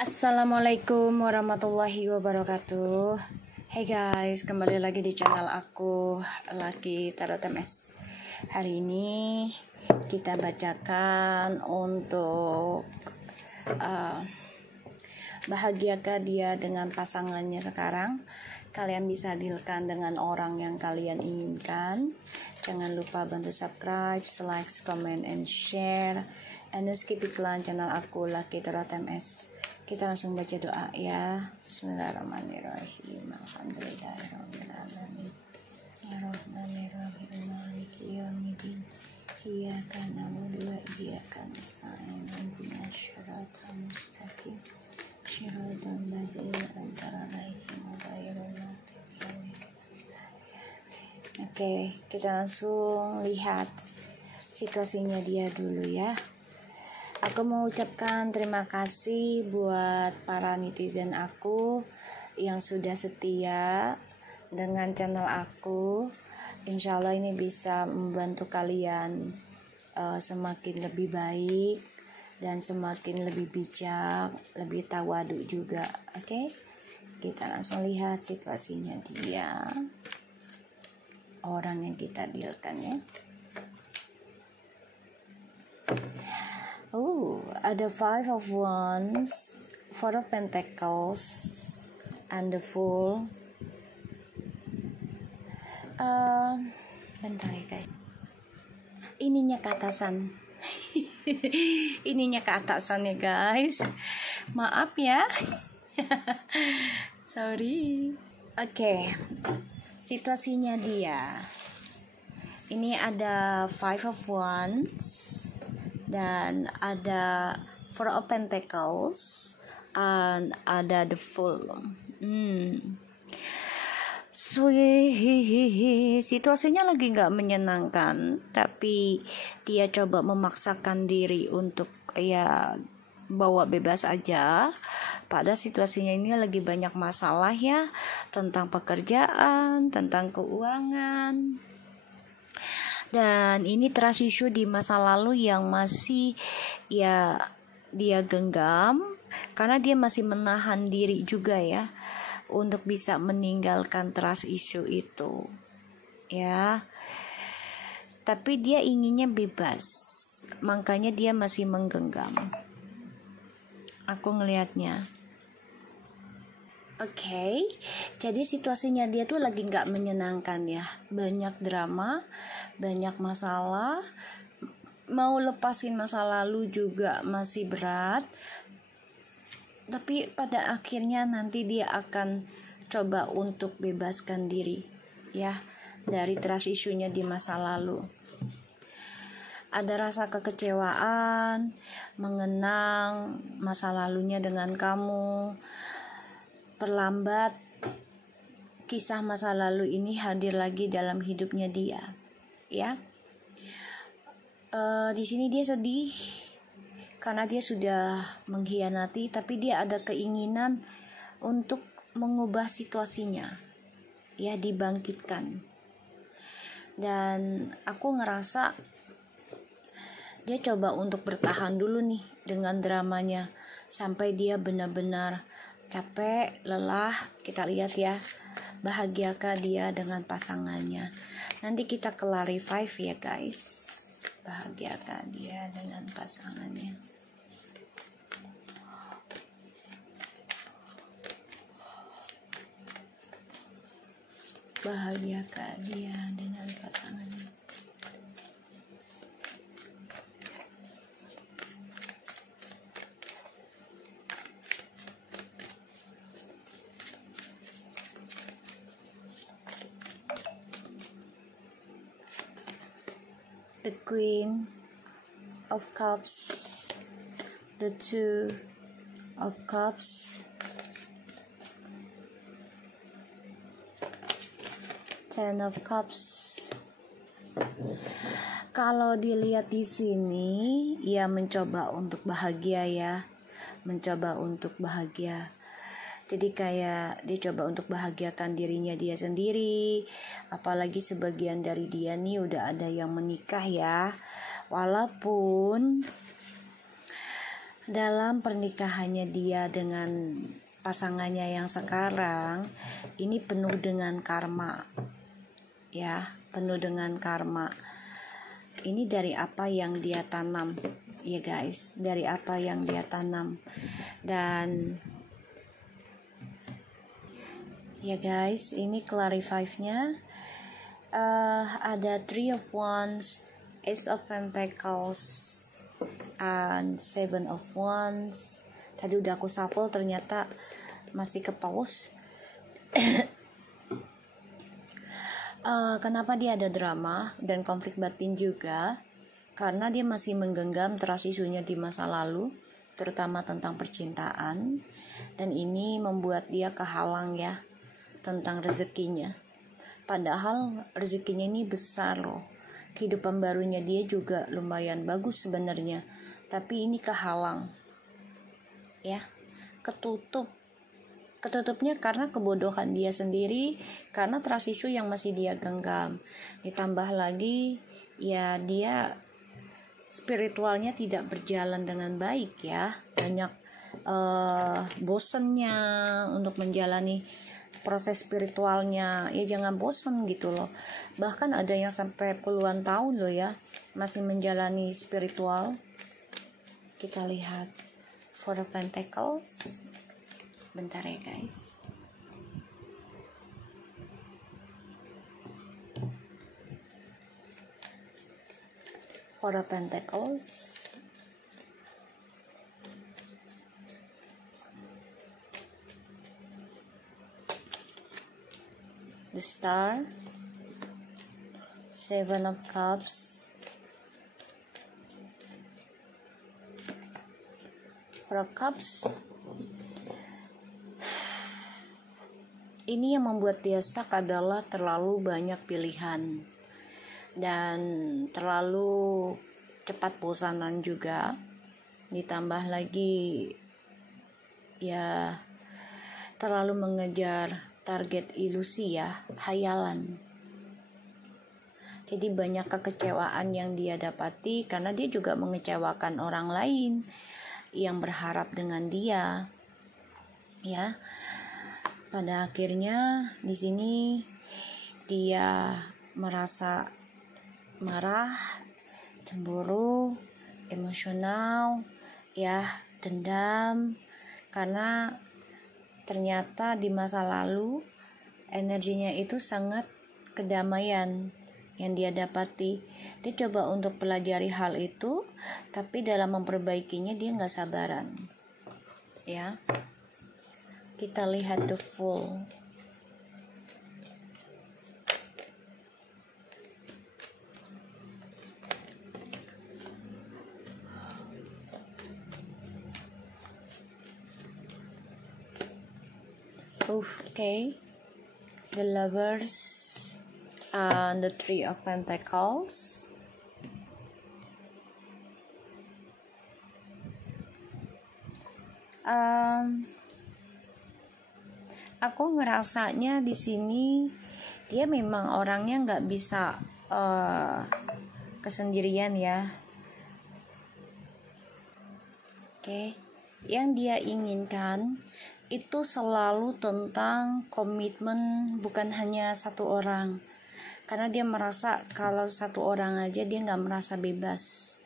Assalamualaikum warahmatullahi wabarakatuh. Hey guys, kembali lagi di channel aku Lucky Tarot MS. Hari ini kita bacakan untuk bahagiakah dia dengan pasangannya sekarang. Kalian bisa dealkan dengan orang yang kalian inginkan. Jangan lupa bantu subscribe, like, comment, and share. And skip iklan channel aku Lucky Tarot MS. Kita langsung baca doa ya. Bismillahirrahmanirrahim. Alhamdulillahirrahmanirrahim. Ar-Rahmanir-Rahim. Maliki yaumiddin. Iyyaka na'budu wa iyyaka nasta'in. Ihdinas siratal mustaqim. Shiratal ladzina an'amta 'alaihim ghairil maghdubi 'alaihim. Oke, kita langsung lihat situasinya dia dulu ya. Aku mau ucapkan terima kasih buat para netizen aku yang sudah setia dengan channel aku. Insya Allah ini bisa membantu kalian semakin lebih baik dan semakin lebih bijak, lebih tawaduk juga. Oke? Kita langsung lihat situasinya dia. Orang yang kita dealkan ya. Oh, ada Five of Wands, Four of Pentacles, and the Fool. Bentar ya guys. Ininya ke atasan. Ininya ke atasan ya guys. Maaf ya. Sorry. Oke. Situasinya dia. Ini ada Five of Wands. Dan ada Four of Pentacles and ada the Fool. Situasinya lagi nggak menyenangkan, tapi dia coba memaksakan diri untuk ya bawa bebas aja. Pada situasinya ini lagi banyak masalah ya, tentang pekerjaan, tentang keuangan. Dan ini trust issue di masa lalu yang masih ya dia genggam karena dia masih menahan diri juga ya untuk bisa meninggalkan trust issue itu ya. Tapi dia inginnya bebas, makanya dia masih menggenggam. Aku ngelihatnya. Oke, jadi situasinya dia tuh lagi nggak menyenangkan ya, banyak drama, banyak masalah, mau lepasin masa lalu juga masih berat, tapi pada akhirnya nanti dia akan coba untuk bebaskan diri ya dari trust issue-nya di masa lalu. Ada rasa kekecewaan, mengenang masa lalunya dengan kamu. Perlambat kisah masa lalu ini hadir lagi dalam hidupnya dia ya. Di sini dia sedih karena dia sudah mengkhianati, tapi dia ada keinginan untuk mengubah situasinya ya, dibangkitkan. Dan aku ngerasa dia coba untuk bertahan dulu nih dengan dramanya sampai dia benar-benar capek, lelah. Kita lihat ya, bahagiakah dia dengan pasangannya. Nanti kita clarify ya guys, bahagiakah dia dengan pasangannya. Bahagiakah dia dengan pasangannya. The Queen of Cups, the Two of Cups, Ten of Cups. Kalau dilihat di sini, ia mencoba untuk bahagia ya, mencoba untuk bahagia. Jadi kayak dia coba untuk bahagiakan dirinya dia sendiri. Apalagi sebagian dari dia nih udah ada yang menikah ya. Walaupun dalam pernikahannya dia dengan pasangannya yang sekarang ini penuh dengan karma, ya, penuh dengan karma. Ini dari apa yang dia tanam, ya guys, dari apa yang dia tanam. Dan ya guys, ini clarify-nya ada Three of Wands, Ace of Pentacles, and Seven of Wands. Tadi udah aku shuffle, ternyata masih ke pause. Kenapa dia ada drama dan konflik batin juga? Karena dia masih menggenggam trust isunya di masa lalu, terutama tentang percintaan, dan ini membuat dia kehalang ya tentang rezekinya. Padahal rezekinya ini besar loh. Kehidupan barunya dia juga lumayan bagus sebenarnya, tapi ini kehalang. Ya, ketutupnya karena kebodohan dia sendiri, karena trust issue yang masih dia genggam. Ditambah lagi ya dia spiritualnya tidak berjalan dengan baik ya, banyak bosennya untuk menjalani proses spiritualnya. Ya jangan bosen gitu loh, bahkan ada yang sampai puluhan tahun loh ya masih menjalani spiritual. Kita lihat Four of Pentacles. Bentar ya guys. Four of Pentacles, the Star, Seven of Cups, Four of Cups. Ini yang membuat dia stuck adalah terlalu banyak pilihan dan terlalu cepat bosanan juga. Ditambah lagi ya terlalu mengejar target ilusi ya, hayalan. Jadi banyak kekecewaan yang dia dapati karena dia juga mengecewakan orang lain yang berharap dengan dia. Ya. Pada akhirnya di sini dia merasa marah, cemburu, emosional, ya, dendam, karena ternyata di masa lalu energinya itu sangat kedamaian yang dia dapati. Dia coba untuk pelajari hal itu, tapi dalam memperbaikinya dia nggak sabaran. Ya, kita lihat the Fool. Okay, the Lovers and the Three of Pentacles. Aku ngerasanya di sini dia memang orangnya nggak bisa kesendirian ya. Oke, yang dia inginkan itu selalu tentang komitmen, bukan hanya satu orang. Karena dia merasa kalau satu orang aja dia nggak merasa bebas.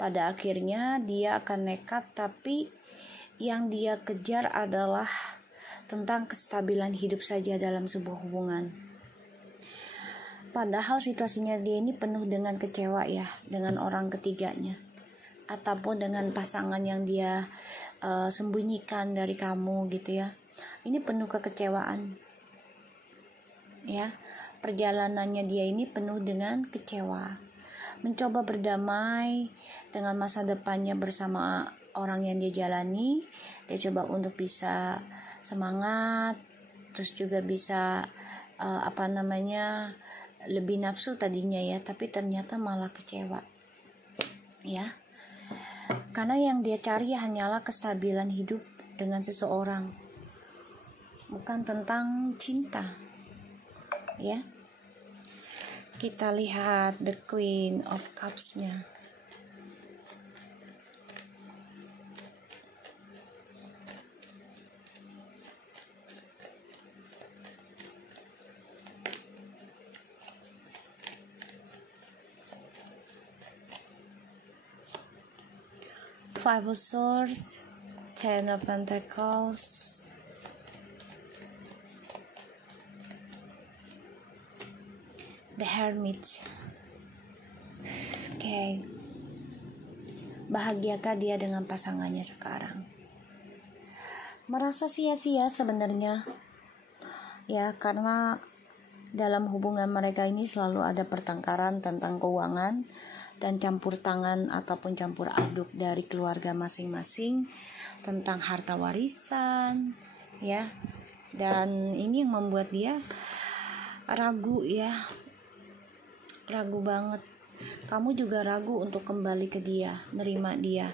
Pada akhirnya dia akan nekat, tapi yang dia kejar adalah tentang kestabilan hidup saja dalam sebuah hubungan. Padahal situasinya dia ini penuh dengan kecewa ya, dengan orang ketiganya, ataupun dengan pasangan yang dia sembunyikan dari kamu gitu ya. Ini penuh kekecewaan. Ya, perjalanannya dia ini penuh dengan kecewa. Mencoba berdamai dengan masa depannya bersama orang yang dia jalani. Dia coba untuk bisa semangat, terus juga bisa lebih nafsu tadinya ya, tapi ternyata malah kecewa ya, karena yang dia cari hanyalah kestabilan hidup dengan seseorang, bukan tentang cinta ya. Kita lihat the Queen of Cups-nya. Five of Swords, Ten of Pentacles, The Hermit. Oke. Bahagiakah dia dengan pasangannya sekarang? Merasa sia-sia sebenarnya. Ya, karena dalam hubungan mereka ini selalu ada pertengkaran tentang keuangan dan campur tangan ataupun campur aduk dari keluarga masing-masing tentang harta warisan, ya. Dan ini yang membuat dia ragu, ya. Ragu banget. Kamu juga ragu untuk kembali ke dia, nerima dia,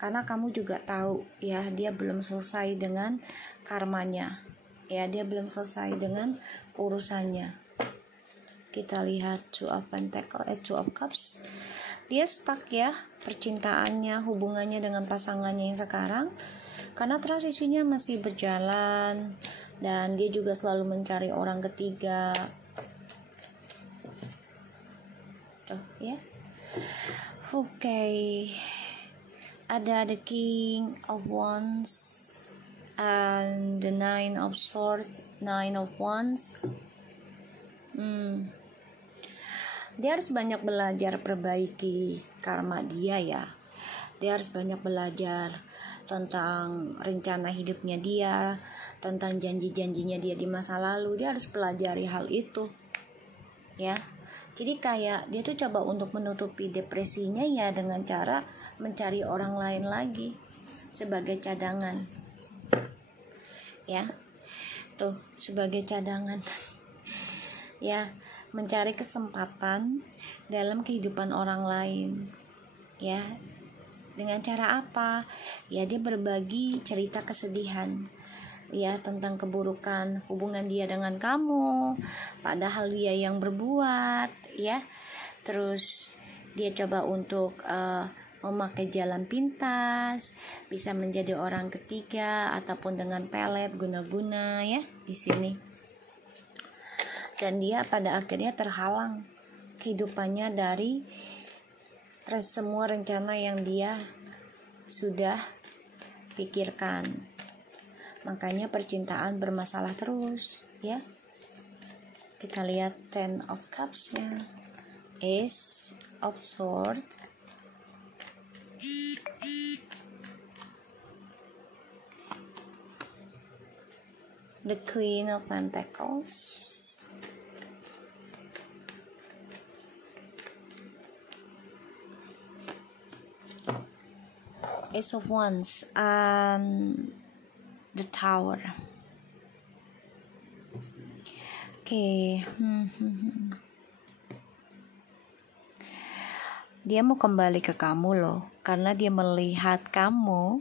karena kamu juga tahu, ya, dia belum selesai dengan karmanya, ya, dia belum selesai dengan urusannya. Kita lihat Two of Pentacles, Two of Cups. Dia stuck, ya, percintaannya, hubungannya dengan pasangannya yang sekarang, karena transisinya masih berjalan dan dia juga selalu mencari orang ketiga. Ya, oke. Ada the King of Wands and the Nine of Swords, Nine of Wands. Dia harus banyak belajar perbaiki karma dia, ya. Dia harus banyak belajar tentang rencana hidupnya dia, tentang janji-janjinya dia di masa lalu. Dia harus pelajari hal itu, ya. Jadi kayak dia tuh coba untuk menutupi depresinya, ya, dengan cara mencari orang lain lagi sebagai cadangan, ya, tuh sebagai cadangan. Ya, mencari kesempatan dalam kehidupan orang lain, ya. Dengan cara apa? Ya, dia berbagi cerita kesedihan, ya, tentang keburukan hubungan dia dengan kamu, padahal dia yang berbuat, ya. Terus dia coba untuk memakai jalan pintas, bisa menjadi orang ketiga ataupun dengan pelet guna-guna, ya, di sini. Dan dia pada akhirnya terhalang kehidupannya dari semua rencana yang dia sudah pikirkan. Makanya percintaan bermasalah terus, ya. Kita lihat Ten of Cups-nya, Ace of Swords, the Queen of Pentacles, Ace of Wands, and the Tower. Oke. Dia mau kembali ke kamu loh, karena dia melihat kamu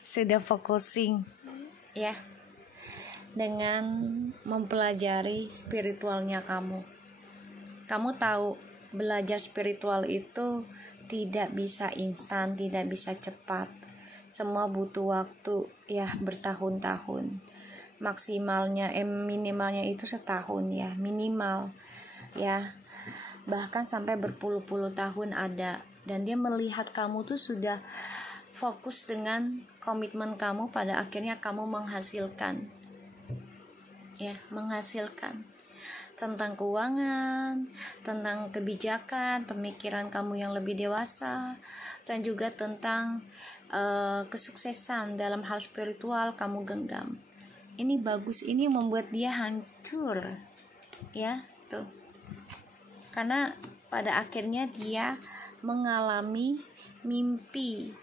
sudah focusing, ya, dengan mempelajari spiritualnya kamu. Kamu tahu belajar spiritual itu tidak bisa instan, tidak bisa cepat. Semua butuh waktu, ya, bertahun-tahun. Maksimalnya, minimalnya itu setahun, ya, minimal, ya. Bahkan sampai berpuluh-puluh tahun ada. Dan dia melihat kamu tuh sudah fokus dengan komitmen kamu, pada akhirnya kamu menghasilkan, ya, menghasilkan tentang keuangan, tentang kebijakan, pemikiran kamu yang lebih dewasa, dan juga tentang kesuksesan dalam hal spiritual kamu genggam. Ini bagus, ini membuat dia hancur, ya, tuh. Karena pada akhirnya dia mengalami mimpi,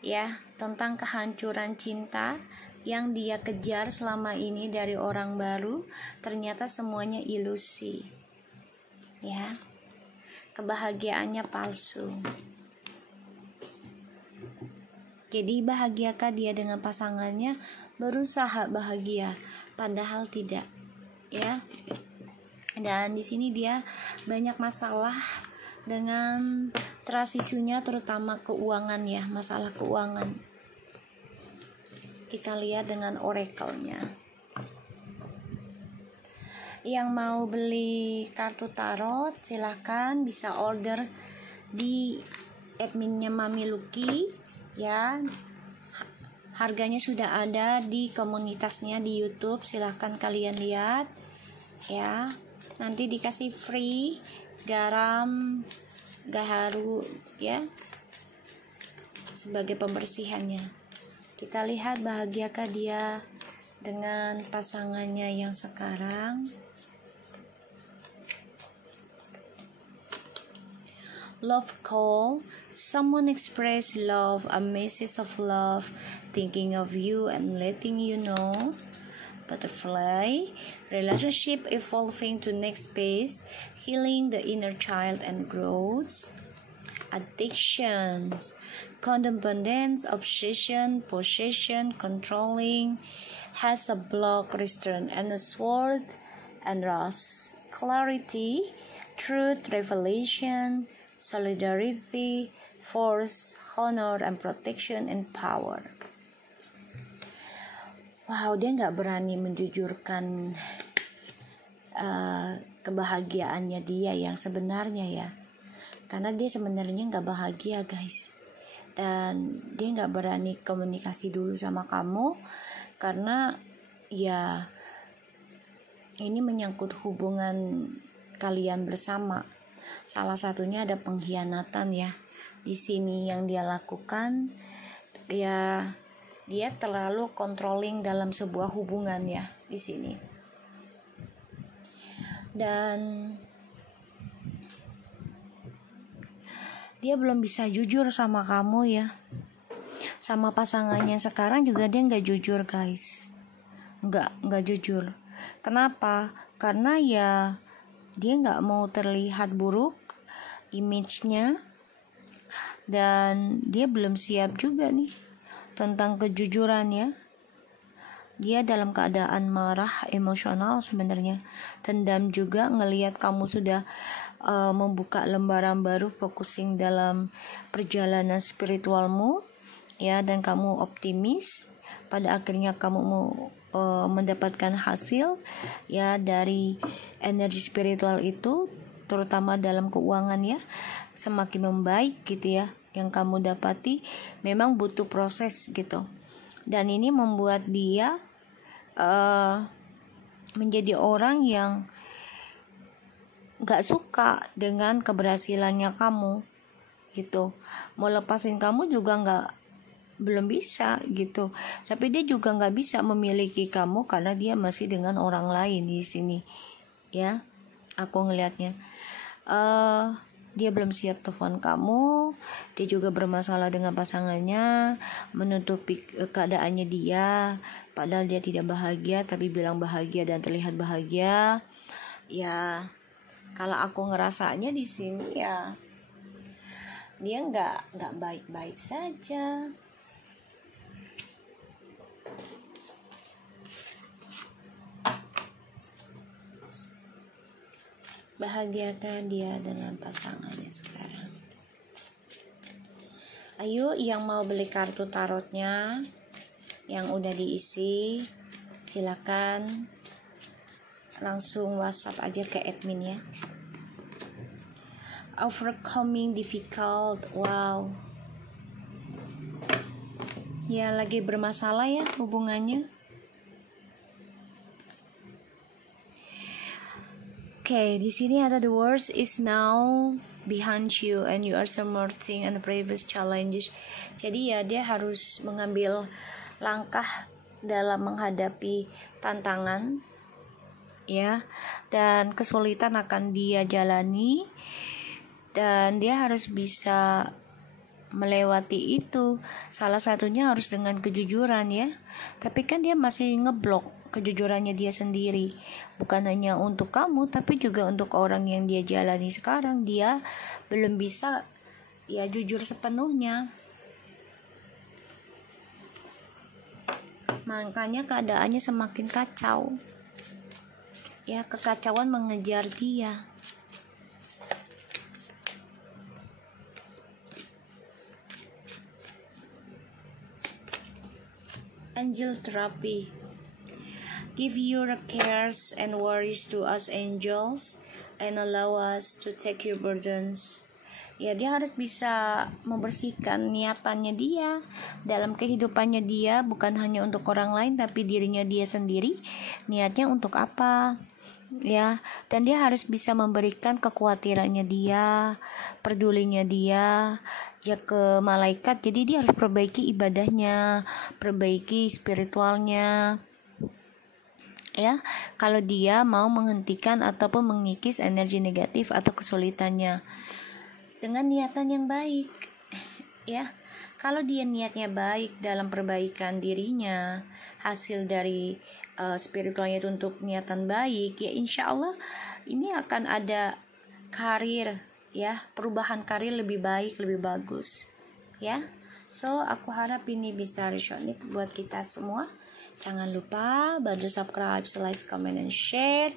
ya, tentang kehancuran cinta yang dia kejar selama ini dari orang baru, ternyata semuanya ilusi, ya. Kebahagiaannya palsu. Jadi bahagiakah dia dengan pasangannya? Berusaha bahagia, padahal tidak, ya. Dan di sini dia banyak masalah dengan trust isunya, terutama keuangan, ya, masalah keuangan. Kita lihat dengan oracle-nya. Yang mau beli kartu tarot silahkan bisa order di adminnya Mami Lucky ya. Harganya sudah ada di komunitasnya di YouTube, silahkan kalian lihat ya. Nanti dikasih free garam gaharu ya sebagai pembersihannya. Kita lihat bahagiakah dia dengan pasangannya yang sekarang. Love call, someone express love, a message of love, thinking of you and letting you know. Butterfly, relationship evolving to next phase, healing the inner child and growth. Addictions, codependence, obsession, possession, controlling, has a block, restraint, and a sword, and rust. Clarity, truth, revelation, solidarity, force, honor, and protection, and power. Wow, dia nggak berani menjujurkan kebahagiaannya dia yang sebenarnya ya, karena dia sebenarnya nggak bahagia guys, dan dia nggak berani komunikasi dulu sama kamu karena ya ini menyangkut hubungan kalian bersama. Salah satunya ada pengkhianatan ya di sini yang dia lakukan ya. Dia terlalu controlling dalam sebuah hubungan ya di sini. Dan dia belum bisa jujur sama kamu ya. Sama pasangannya sekarang juga dia nggak jujur guys. Nggak jujur. Kenapa? Karena ya dia nggak mau terlihat buruk image-nya, dan dia belum siap juga nih tentang kejujuran ya. Dia dalam keadaan marah, emosional sebenarnya, dendam juga ngelihat kamu sudah membuka lembaran baru, focusing dalam perjalanan spiritualmu ya, dan kamu optimis pada akhirnya kamu mau mendapatkan hasil ya dari energi spiritual itu, terutama dalam keuangan ya, semakin membaik gitu ya. Yang kamu dapati memang butuh proses gitu, dan ini membuat dia menjadi orang yang gak suka dengan keberhasilannya kamu gitu. Mau lepasin kamu juga belum bisa gitu, tapi dia juga gak bisa memiliki kamu karena dia masih dengan orang lain di sini ya. Aku ngelihatnya dia belum siap telepon kamu. Dia juga bermasalah dengan pasangannya, menutupi keadaannya dia, padahal dia tidak bahagia tapi bilang bahagia dan terlihat bahagia ya. Kalau aku ngerasanya di sini ya dia nggak baik-baik saja. Bahagiakan dia dengan pasangannya sekarang. Ayo yang mau beli kartu tarotnya yang udah diisi, silakan langsung WhatsApp aja ke admin ya. Overcoming difficult, wow. Ya lagi bermasalah ya hubungannya. Oke, di sini ada the worst is now behind you and you are submerging in the previous challenges. Jadi ya dia harus mengambil langkah dalam menghadapi tantangan ya, dan kesulitan akan dia jalani, dan dia harus bisa melewati itu. Salah satunya harus dengan kejujuran ya. Tapi kan dia masih ngeblok kejujurannya dia sendiri, bukan hanya untuk kamu tapi juga untuk orang yang dia jalani sekarang. Dia belum bisa ya jujur sepenuhnya, makanya keadaannya semakin kacau ya. Kekacauan mengejar dia. Angel therapy. Give your cares and worries to us angels and allow us to take your burdens. ya dia harus bisa membersihkan niatannya dia dalam kehidupannya dia, bukan hanya untuk orang lain tapi dirinya dia sendiri, niatnya untuk apa ya. Dan dia harus bisa memberikan kekhawatirannya dia, pedulinya dia ya ke malaikat. Jadi dia harus perbaiki ibadahnya, perbaiki spiritualnya ya, kalau dia mau menghentikan ataupun mengikis energi negatif atau kesulitannya dengan niatan yang baik ya. Kalau dia niatnya baik dalam perbaikan dirinya, hasil dari spiritualnya itu untuk niatan baik ya, insya Allah ini akan ada karir ya, perubahan karir lebih baik, lebih bagus ya. So aku harap ini bisa resonate buat kita semua. Jangan lupa bantu subscribe, like, comment, and share.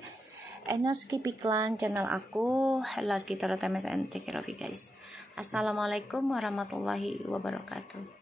And now skip iklan channel aku. Like kita TMS and take care of you guys. Assalamualaikum warahmatullahi wabarakatuh.